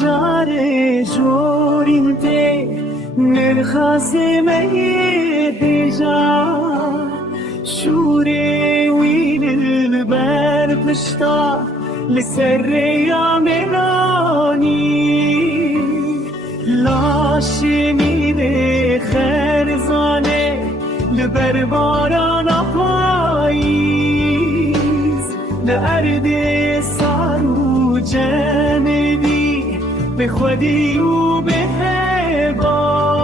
جار جورین ته نرخاسه دیجا شوره وین البر پشتا لسر یا منانی لاشنی به خرزانه لبر باران پاییز لارد سارو جندی به خودی و به هوا